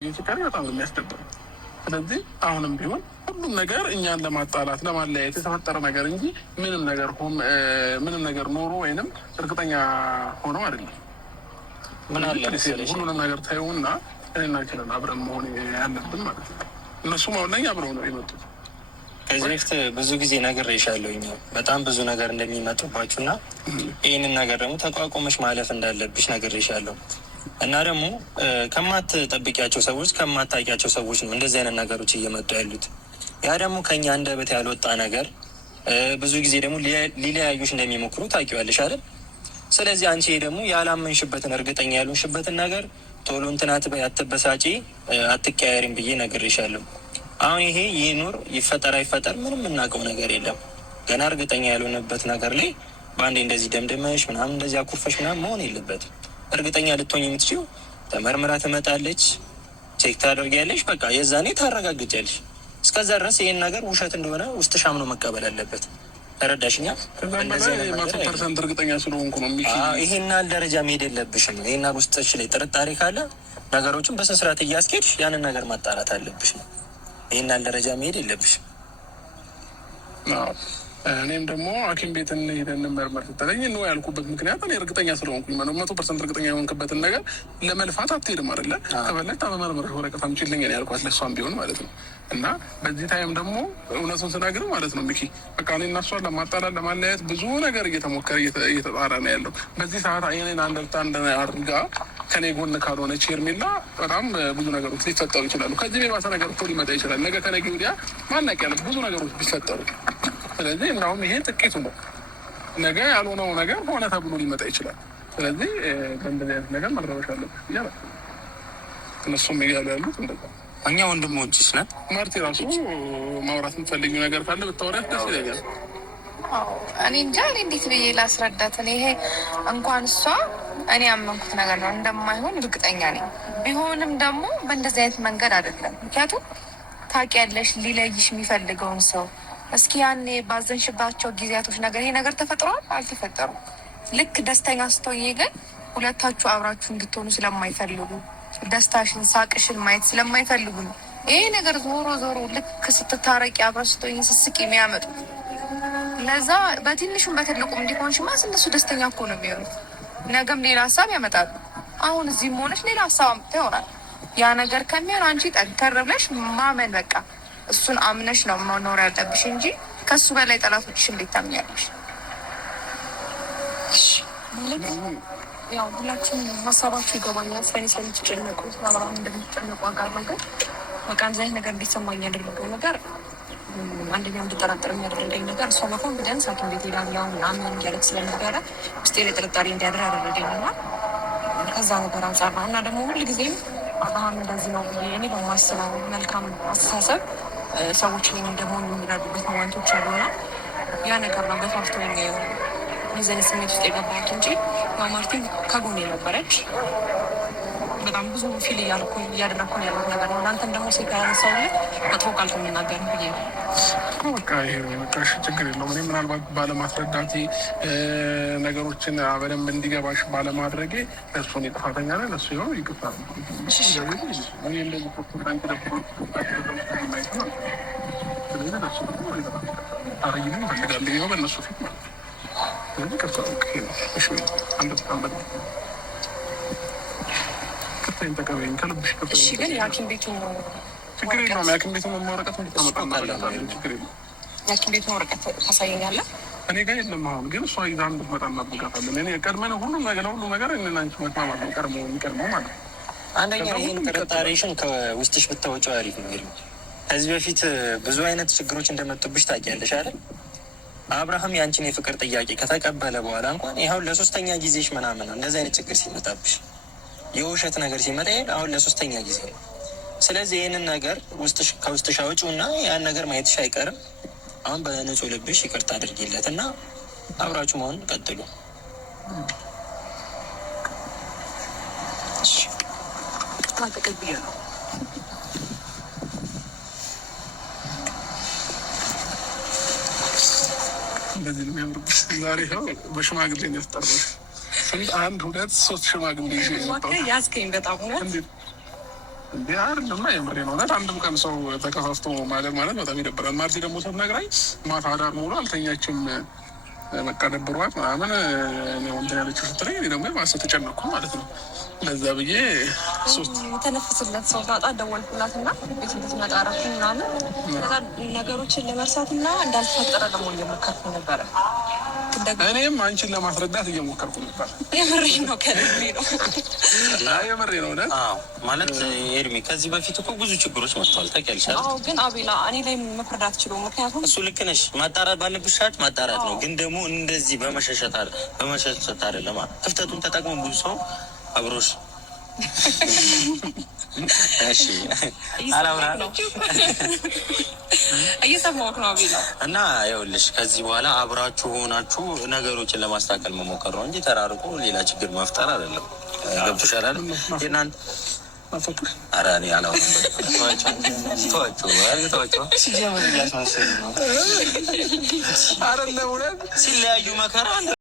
የችግር በጣም ነው የሚያስደብረው። ስለዚህ አሁንም ቢሆን ሁሉም ነገር እኛን ለማጣላት ለማለያየት የተፈጠረ ነገር እንጂ ምንም ነገር ኖሮ ወይንም እርግጠኛ ሆነው አይደለም። ምን አለ ሁሉንም ነገር ታየውና እናችለን አብረን መሆን ያለብን ማለት ነው። እነሱም አሁን ላይ አብረው ነው የመጡት። ከዚህ በፊት ብዙ ጊዜ ነግሬሻለሁኝ በጣም ብዙ ነገር እንደሚመጡባችሁ እና ይህንን ነገር ደግሞ ተቋቁመሽ ማለፍ እንዳለብሽ ነግሬሻለሁ። እና ደግሞ ከማትጠብቂያቸው ሰዎች ከማታውቂያቸው ሰዎች ነው እንደዚህ አይነት ነገሮች እየመጡ ያሉት። ያ ደግሞ ከኛ አንደበት ያልወጣ ነገር ብዙ ጊዜ ደግሞ ሊለያዩሽ እንደሚሞክሩ ታውቂዋለሽ አይደል? ስለዚህ አንቺ ደግሞ ያላመንሽበትን እርግጠኛ ያልሆንሽበትን ነገር ቶሎ እንትን አትበይ፣ አትበሳጪ፣ አትቀያየሪም ብዬ ነግሬሻለሁ። አሁን ይሄ ይኑር ይፈጠር አይፈጠር ምንም የምናውቀው ነገር የለም። ገና እርግጠኛ ያልሆነበት ነገር ላይ በአንዴ እንደዚህ ደምድመሽ ምናምን እንደዚህ አኩርፈሽ ምናምን መሆን የለበትም። እርግጠኛ ልትሆኝ የምትችይው ተመርምራ ትመጣለች፣ ቼክ ታደርጊያለሽ፣ በቃ የዛኔ ታረጋግጫለሽ። እስከዛ ድረስ ይህን ነገር ውሸት እንደሆነ ውስጥሽ አምኖ መቀበል አለበት። ተረዳሽኛ? እርግጠኛ ስለሆንኩ ነው። ይሄን ያህል ደረጃ መሄድ የለብሽም። ይሄን ያህል ውስጥሽ ላይ ጥርጣሬ ካለ ነገሮችን በስነስርዓት እያስኬድሽ ያንን ነገር ማጣራት አለብሽ ነው። ይሄን ያህል ደረጃ መሄድ የለብሽም። እኔም ደግሞ ሐኪም ቤት ሄደን እንመርመር ስትለኝ ነው ያልኩበት ምክንያት እኔ እርግጠኛ ስለሆንኩኝ ነው። 100% እርግጠኛ የሆንክበትን ነገር ለመልፋት አትሄድም አይደለ? ከበለች ተመርምረሽ ወረቀት አምጪልኝ ያልኳት ለእሷም ቢሆን ማለት ነው። እና በዚህ ታይም ደግሞ እውነቱን ስናገር ማለት ነው ሚኪ በቃ እኔ እና እሷን ለማጣላት ለማለያየት ብዙ ነገር እየተሞከረ እየተጣራ ነው ያለው። በዚህ ሰዓት አይኔን አንደርስታንድ አድርጋ ከኔ ጎን ካልሆነች ሄርሜላ በጣም ብዙ ነገሮች ሊፈጠሩ ይችላሉ። ከዚህ የባሰ ነገር እኮ ሊመጣ ይችላል። ነገ ከነገ ወዲያ ማናቅ ያለ ብዙ ነገሮች ቢፈጠሩ። ስለዚህ እናሁም ይሄ ጥቂቱ ነው። ነገ ያልሆነው ነገር ሆነ ተብሎ ሊመጣ ይችላል። ስለዚህ በእንደዚህ አይነት ነገር መረበሽ አለብን እያለ እነሱም እያሉ ያሉት እንደዛ። እኛ ወንድሞችሽ ነን። ማርቲ ራሱ ማውራት የምትፈልጊው ነገር ካለ ብታወሪያት ደስ ይለኛል። እኔ እንጃ እኔ እንዴት ብዬ ላስረዳት? እኔ ይሄ እንኳን እሷ እኔ ያመንኩት ነገር ነው እንደማይሆን እርግጠኛ ነኝ። ቢሆንም ደግሞ በእንደዚህ አይነት መንገድ አይደለም። ምክንያቱም ታውቂያለሽ ሊለይሽ የሚፈልገውን ሰው እስኪ ያኔ ባዘንሽባቸው ጊዜያቶች ነገር ይሄ ነገር ተፈጥሯል አልተፈጠሩም? ልክ ደስተኛ ስትሆኚ ግን ሁለታችሁ አብራችሁ እንድትሆኑ ስለማይፈልጉ ደስታሽን ሳቅሽን ማየት ስለማይፈልጉ ነው ይሄ ነገር ዞሮ ዞሮ ልክ ስትታረቂ አብረሽ ስትሆኚ ስስቂ የሚያመጡት። ለዛ በትንሹም በትልቁም እንዲሆንሽማ እነሱ ደስተኛ እኮ ነው የሚሆኑት። ነገም ሌላ ሀሳብ ያመጣሉ። አሁን እዚህም ሆነች ሌላ ሀሳብ አምጥታ ይሆናል። ያ ነገር ከሚሆን አንቺ ጠንከር ብለሽ ማመን በቃ እሱን አምነሽ ነው መኖር ያለብሽ እንጂ ከሱ በላይ ጠላቶችሽ እንዴት ታምኛለሽ? ያው ሁላችሁም ሀሳባችሁ ይገባኛል። ስለኔ ስለምትጨነቁ አብርሃም እንደምትጨነቁ አውቃለሁ። ግን በቃ እንደዚህ አይነት ነገር እንዲሰማኝ ያደረገው ነገር አንደኛው እንድጠራጠር የሚያደርገኝ ነገር እሷ በኮንፊደንስ ሐኪም ቤት ሄዳለሁ ምናምን እያለች ስለነበረ ውስጤ ላይ ጥርጣሬ እንዲያደር ያደረገኝና ከዛ ነገር አንጻር ነው። እና ደግሞ ሁልጊዜም አብርሃም እንደዚህ ነው ብዬ እኔ በማስበው መልካም አስተሳሰብ ሰዎች ላይ ደግሞ የሚረዱበት ሞመንቶች አሉና ያ ነገር ነው በፋፍቶ የዘን ስሜት ውስጥ የገባሁት እንጂ ማርቲን ከጎኔ ነበረች። በጣም ብዙ ፊል እያደረግኩን ያሉት ነገር ነው። እናንተም ደግሞ ሴት ያነሳውለት መጥፎ ቃል ከምናገር ብዬ ነው። በቃ ይሄ በቃሽ፣ ችግር የለውም። እኔ ምናልባት ባለማስረዳቴ ነገሮችን በደንብ እንዲገባሽ ባለማድረጌ ለእሱ እኔ ጥፋተኛ ነኝ። ለእሱ ይሆን ይቅርታ። ታረጊልኝ እፈልጋለሁ ይኸው በእነሱ ፊት ማለት ነው። ስለዚህ ቅርታ ቅርታዬን ተቀበይኝ ከልብሽ። እሺ ግን የሐኪም ቤቱ ችግር የለውም። የሐኪም ቤቱን ወረቀት እንድታመጣ ችግር የለውም። የሐኪም ቤቱን ወረቀት ታሳየኛለህ? እኔ ጋር የለም አሁን፣ ግን እሷ ይዛ እንድትመጣ እናደርጋታለን። እኔ ቀድመን ሁሉም ነገር እኔና አንቺ መስማማት ነው የሚቀድመው ማለት ነው። አንደኛ ይህን ጥርጣሬሽን ከውስጥሽ ብታወጪው አሪፍ ነው። ከዚህ በፊት ብዙ አይነት ችግሮች እንደመጡብሽ ታውቂያለሽ አይደል? አብርሃም ያንቺን የፍቅር ጥያቄ ከተቀበለ በኋላ እንኳን ይኸው ለሶስተኛ ጊዜሽ ምናምን ነው እንደዚህ አይነት ችግር ሲመጣብሽ፣ የውሸት ነገር ሲመጣ አሁን ለሶስተኛ ጊዜ ነው። ስለዚህ ይህንን ነገር ከውስጥሽ አውጪው እና ያን ነገር ማየትሽ አይቀርም። አሁን በንጹህ ልብሽ ይቅርታ አድርጊለት እና አብራችሁ መሆን ቀጥሉ። ተቀብያለሁ። እንደዚህ ነው የሚያምርብሽ። ዛሬ ይኸው በሽማግሌ ነው ያስጠራሽ። 1 2 3 ሽማግሌ ያስከኝ በጣም ነው እንዴ አይደለም የምሬ ነው። አንድም ቀን ሰው ተከፋፍቶ ማለት በጣም ይደብራል። ማርዚ ደግሞ ስትነግራኝ ማታ አዳር ሙሉ አልተኛችም በቃ ደብሯት ምናምን ወንድ ያለችው ስትለኝ እኔ ደግሞ ማሰብ ተጨነቅኩ ማለት ነው። ለዛ ብዬ የተነፍስለት ሰው ታጣ ደወልኩላት እና ቤት እንድትመጣ እረፍት ምናምን ነገሮችን ለመርሳት እና እንዳልተፈጠረ ደግሞ እየሞከርኩ ነበረ። እኔም አንቺን ለማስረዳት እየሞከርኩ ነበር። የምሬ ነው ከልቤ ነው የምሬ ነው ማለት ኤርሚ ከዚህ በፊት እኮ ብዙ ችግሮች መጥተዋል ታውቂያለሽ። ግን አቤላ እኔ ላይ መፍረዳት ችሎ ምክንያቱም እሱ ልክ ነሽ። ማጣራት ባለብሽ ሰዓት ማጣራት ነው። ግን ደግሞ እንደዚህ በመሸሸት አይደለም። ክፍተቱን ተጠቅሞ ብዙ ሰው አብሮሽ እሺ አላውራ ነው እየሰማሁህ ነው አቤላ። እና ይኸውልሽ ከዚህ በኋላ አብራችሁ ሆናችሁ ነገሮችን ለማስተካከል መሞከር ነው እንጂ ተራርቆ ሌላ ችግር መፍጠር አይደለም። ገብቶሻል አይደል? እናንተ ኧረ እኔ አላውራም። ተዋቸው ሲጀምር እያስመሰለኝ ነው። ሲለያዩ መከራ